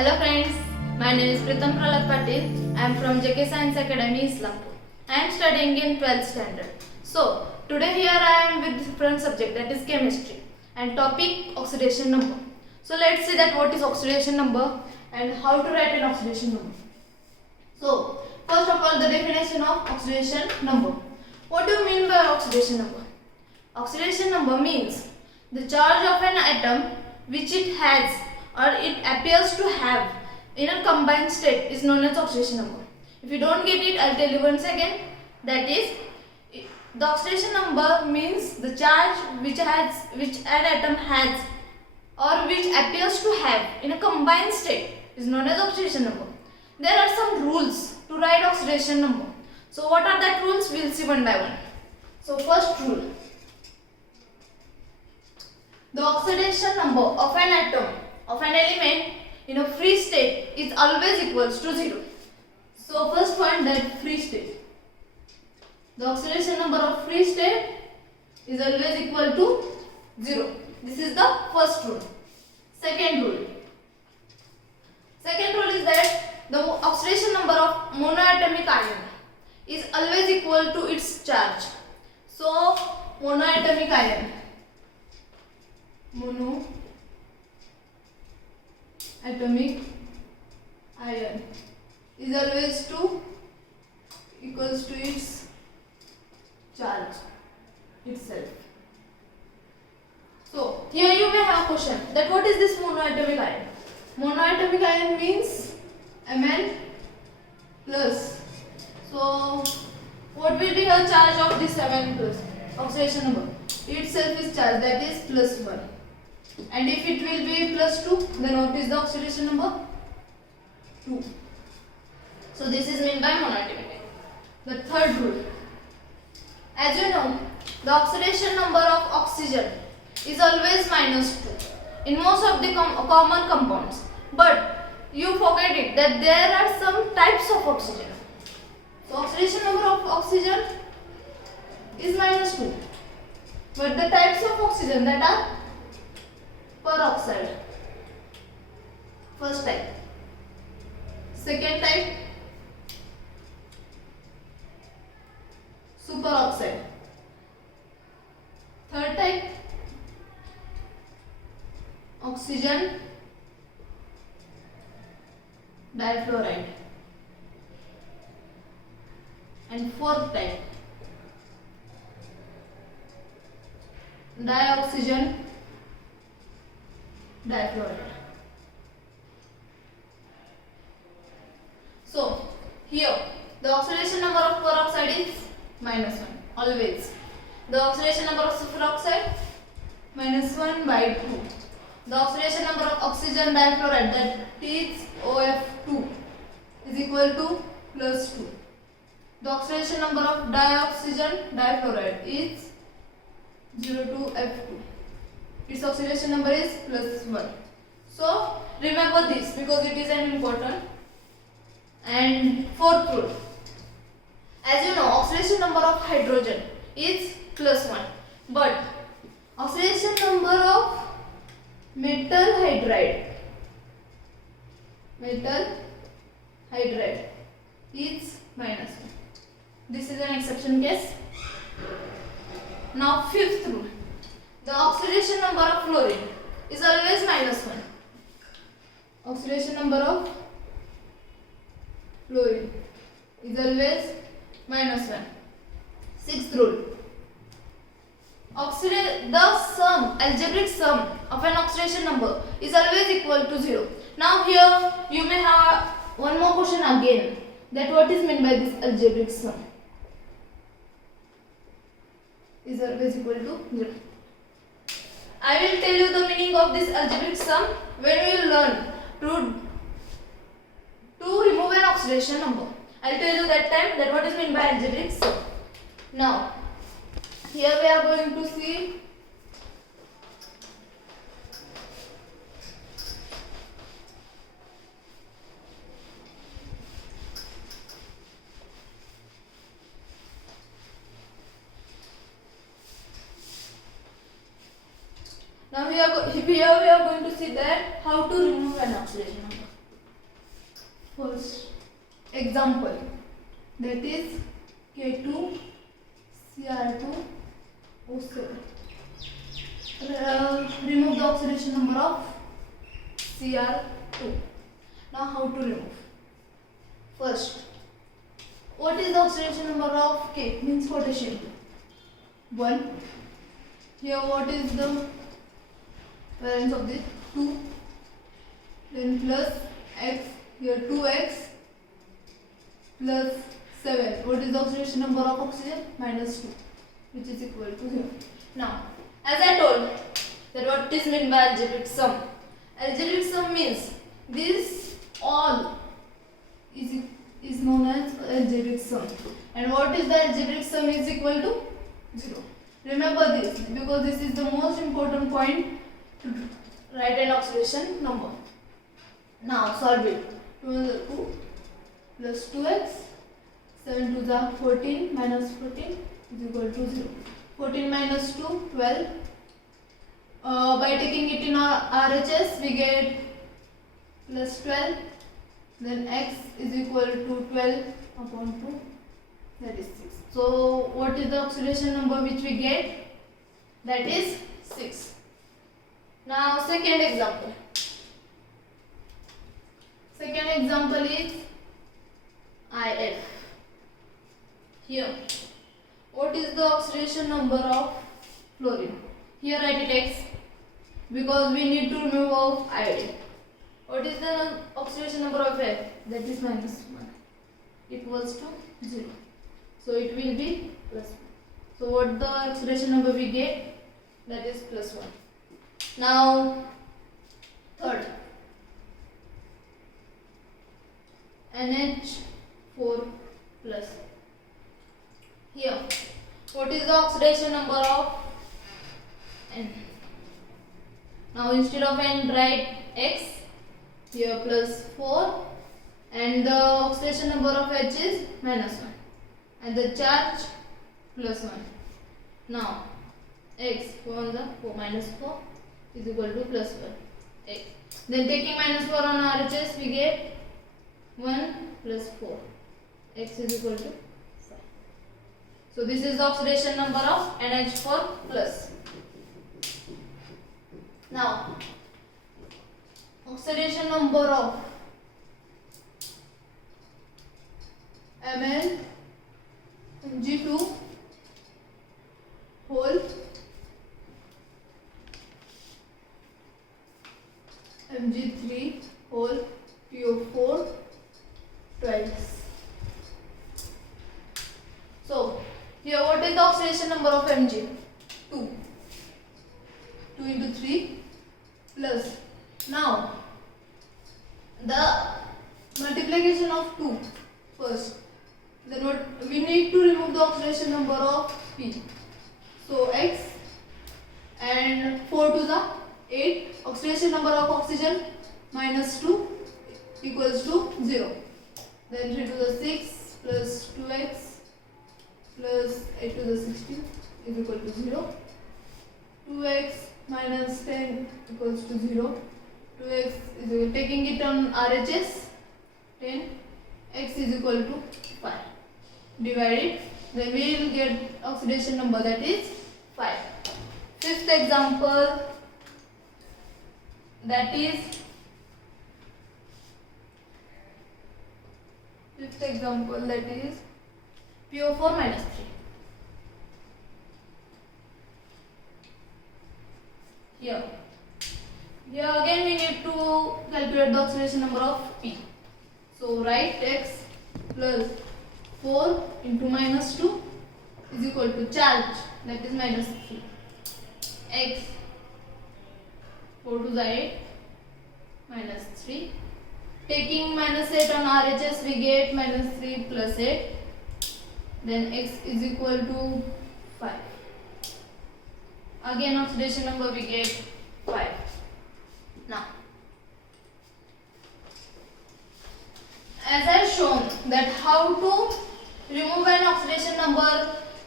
Hello friends, my name is Pritam Patil. I am from JK Science Academy Islampur. I am studying in 12th standard. So, today here I am with different subject, that is chemistry, and topic oxidation number. So, let's see that what is oxidation number and how to write an oxidation number. So, first of all, the definition of oxidation number. What do you mean by oxidation number? Oxidation number means the charge of an atom which it has or it appears to have in a combined state is known as oxidation number. If you don't get it, I'll tell you once again. That is, the oxidation number means the charge which an atom has or which appears to have in a combined state is known as oxidation number. There are some rules to write oxidation number. So what are that rules? We'll see one by one. So first rule. The oxidation number of an atom of an element in a free state is always equals to 0. So first point, that free state. The oxidation number of free state is always equal to 0. This is the first rule. Second rule. Second rule is that the oxidation number of monoatomic ion is always equal to its charge. So monoatomic ion. Monoatomic ion is always equals to its charge itself. So here you may have a question that what is this monoatomic ion? Monoatomic ion means Mn plus. So what will be the charge of this Mn plus? Oxidation number itself is charged, that is plus 1. And if it will be plus 2, then what is the oxidation number? 2. So this is meant by monoatomic ion. The third rule. As you know, the oxidation number of oxygen is always minus 2 in most of the common compounds. But you forget it that there are some types of oxygen. So oxidation number of oxygen is minus 2. But the types of oxygen that are peroxide. First type. Second type, superoxide. Third type, oxygen difluoride. And fourth type, dioxygen difluoride. So here the oxidation number of peroxide is minus 1 always. The oxidation number of superoxide minus 1 by 2. The oxidation number of oxygen difluoride, that is OF2, is equal to plus 2. The oxidation number of dioxygen difluoride is 0 to F2. Its oxidation number is plus 1. So remember this because it is an important. And fourth rule. As you know, oxidation number of hydrogen is plus 1. But oxidation number of metal hydride is minus 1. This is an exception case. Now fifth rule. The oxidation number of fluorine is always minus 1. Oxidation number of fluorine is always minus 1. Sixth rule. The algebraic sum of an oxidation number is always equal to 0. Now here you may have one more question again, that what is meant by this algebraic sum is always equal to 0. I will tell you the meaning of this algebraic sum when we will learn to remove an oxidation number. I will tell you that time that what is meant by algebraic sum. Now here we are going to see here we are going to see that how to remove an oxidation number. First example, that is K2Cr2O7. Remove the oxidation number of Cr2. Now how to remove? First, what is the oxidation number of K? Means potassium. 1. Here what is the valence of this? 2. Then plus X. Here 2X plus 7. What is the oxidation number of oxygen? -2, which is equal to 0. Now, as I told that what is meant by algebraic sum? Algebraic sum means this all is known as algebraic sum. And what is the algebraic sum is equal to 0. Remember this because this is the most important point to write an oxidation number. Now solve it. 2 plus 2x, 7 to the 14 minus 14 is equal to 0. 14 minus 2, 12. By taking it in our RHS, we get plus 12. Then x is equal to 12 upon 2, that is 6. So what is the oxidation number which we get? That is 6. Now second example. Second example is IF. Here, what is the oxidation number of fluorine? Here write it X because we need to remove of iodine. What is the oxidation number of F? That is -1 equals to 0. So it will be +1. So what the oxidation number we get? That is +1. Now third, NH4 plus. Here, what is the oxidation number of N? Now instead of N write X. Here plus 4 and the oxidation number of H is -1 and the charge +1. Now X 4 on the 4 minus 4 is equal to +1 X. Then taking -4 on RHS we get 1 plus 4. X is equal to 5. So this is the oxidation number of NH4 plus. Now oxidation number of Mn Mg2 whole Mg3 whole PO4 twice. So here what is the oxidation number of Mg? 2. 2 into 3 plus. Now the multiplication of 2 first. Then what we need to remove the oxidation number of P. So X and 4 to the 8. Oxidation number of oxygen -2 equals to 0. Then 3 to the 6 plus 2x plus 8 to the 16 is equal to 0. 2x minus 10 equals to 0. 2x is equal, taking it on RHS, 10, x is equal to 5. Divide it, then we will get oxidation number, that is 5. Fifth example, that is PO4 minus 3. Here again we need to calculate the oxidation number of P. So write X plus 4 into -2 is equal to charge, that is -3. X 4 to the 8 -3. Taking -8 on RHS we get -3 plus 8. Then X is equal to 5. Again oxidation number we get 5. Now as I shown that how to remove an oxidation number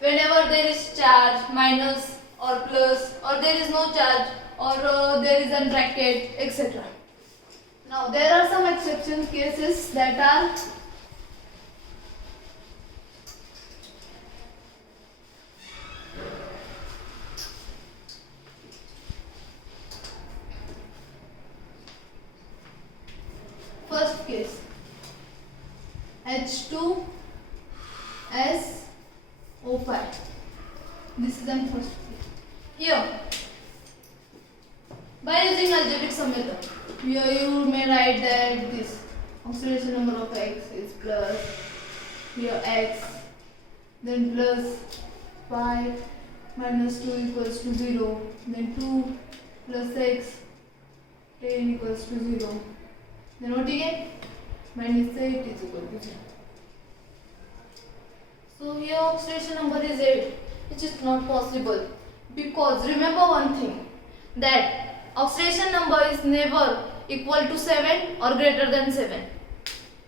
whenever there is charge minus or plus or there is no charge or there is a bracket, etc. Now there are some exception cases that are first case H2SO5. This is the first case. Here, by using algebraic sum method, here you may write that this oxidation number of X is plus here X, then plus 5 minus 2 equals to 0, then 2 plus X 10 equals to 0. Then what you get? Minus 8 is equal to 0. So here oxidation number is 8, which is not possible, because remember one thing, that oxidation number is never equal to 7 or greater than 7,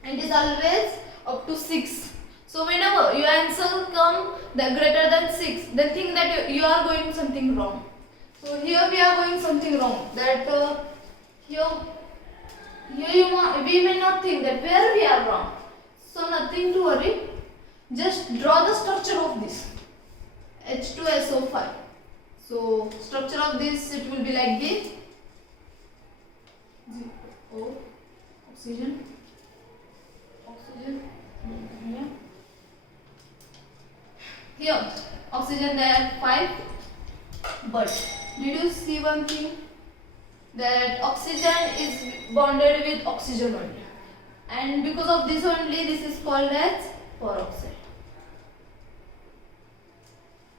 and is always up to 6. So whenever your answer come that greater than 6, then think that you are going something wrong. So here we are going something wrong, that here we may not think that where we are wrong. So nothing to worry, just draw the structure of this H2SO5. So structure of this, it will be like this. O, oxygen, here oxygen there 5, but did you see one thing, that oxygen is bonded with oxygen only, and because of this only this is called as peroxide.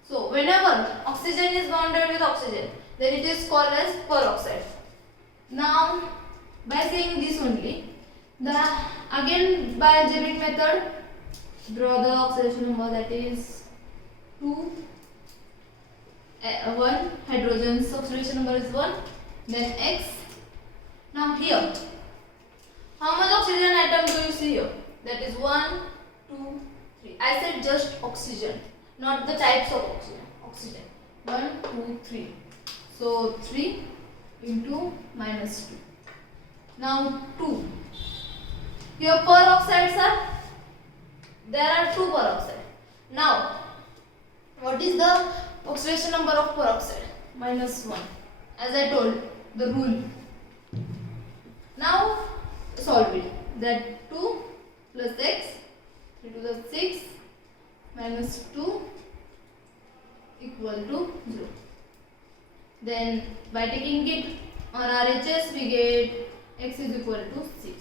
So whenever oxygen is bonded with oxygen, then it is called as peroxide. Now by saying this only, again by algebraic method, draw the oxidation number, that is 2, 1, hydrogen's oxidation number is 1, then X. Now here, how much oxygen atom do you see here? That is 1, 2, 3. I said just oxygen, not the types of oxygen. Oxygen 1, 2, 3. So 3 into minus 2. Now 2. Here peroxides are, there are 2 peroxides. Now what is the oxidation number of peroxide? Minus 1. As I told, the rule. Now solve it. That 2 plus X, 3 to the 6 minus 2 equal to 0. Then by taking it on RHS, we get X is equal to 6.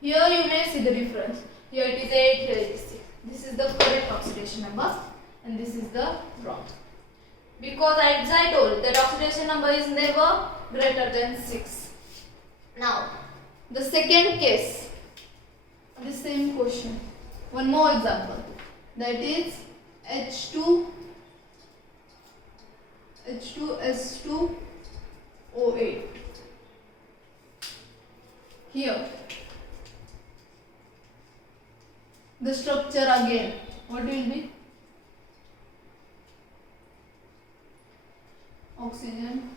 Here you may see the difference. Here it is 8, here it is 6. This is the correct oxidation number and this is the wrong. Because as I told, that oxidation number is never greater than 6. Now the second case, the same question. One more example, that is H2S2O8. Here the structure again, what will be? Oxygen.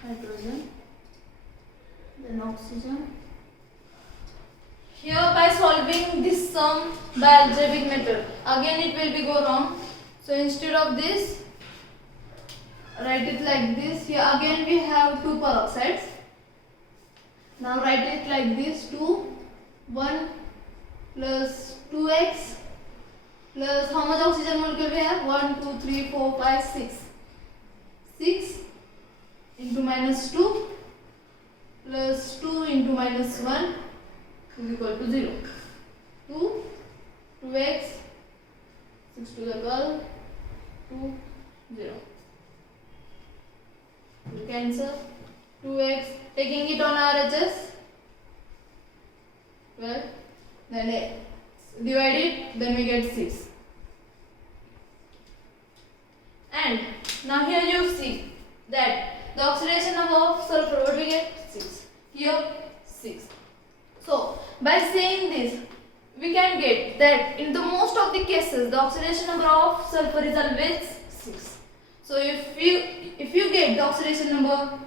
Hydrogen, then oxygen. Here by solving this sum by algebraic method, again it will be go wrong. So instead of this, write it like this. Here again we have 2 peroxides. Now write it like this: 2, 1 plus 2x plus how much oxygen molecule we have? 1, 2, 3, 4, 5, 6. 6 into minus 2 plus 2 into minus 1 is equal to 0. 2x, 6 to the 12, 2, 0. You cancel 2x, taking it on RHS, well, then divide it, then we get 6. And now here you see that the oxidation number of sulfur, what we get? 6. Here 6. So by saying this, we can get that in the most of the cases the oxidation number of sulfur is always 6. So if you get the oxidation number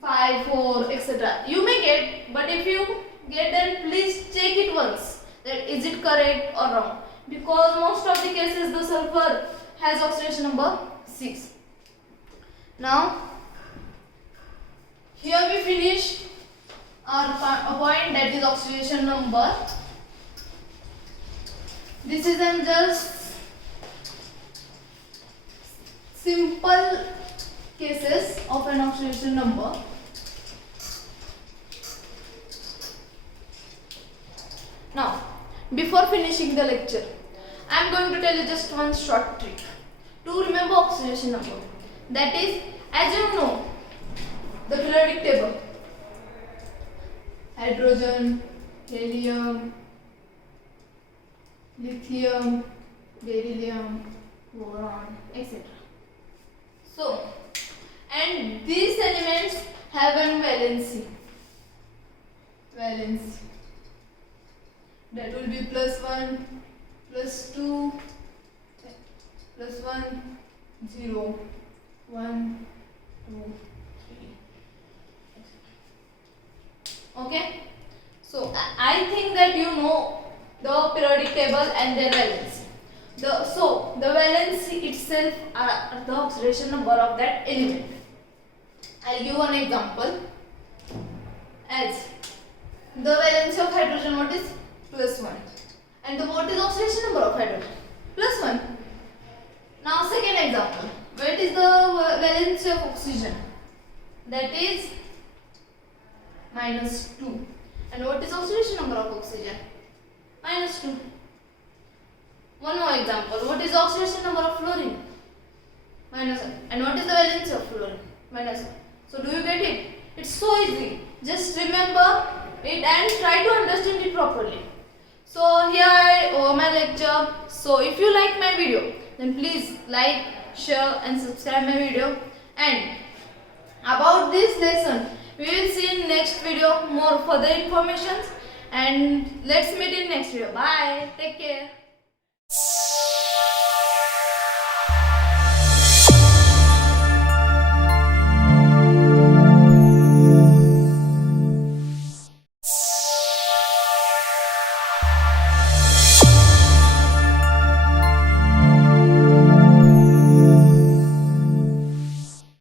5, 4, etc., you may get, but if you get, then please check it once that is it correct or wrong, because most of the cases the sulfur has oxidation number 6. Now here we finish our point, that is oxidation number. This is just simple cases of an oxidation number. Now, before finishing the lecture, I am going to tell you just one short trick to remember oxidation number. That is, as you know, the periodic table: hydrogen, helium, lithium, beryllium, boron, etc. So, and these elements have an valency. That will be +1, +2, +1, 0, 1, 2, 3. Okay. So I think that you know the periodic table and their valency. So the valency itself are the oxidation number of that element. I'll give one example. As the valency of hydrogen, what is? +1. And what is oxidation number of hydrogen? +1. Now second example. What is the valency of oxygen? That is -2. And what is oxidation number of oxygen? -2. One more example. What is the oxidation number of fluorine? -1. And what is the valency of fluorine? -1. So do you get it? It's so easy. Just remember it and try to understand it properly. So here I over my lecture. So if you like my video, then please like, share and subscribe my video. And about this lesson, we will see in next video more further informations, and let's meet in next video. Bye. Take care.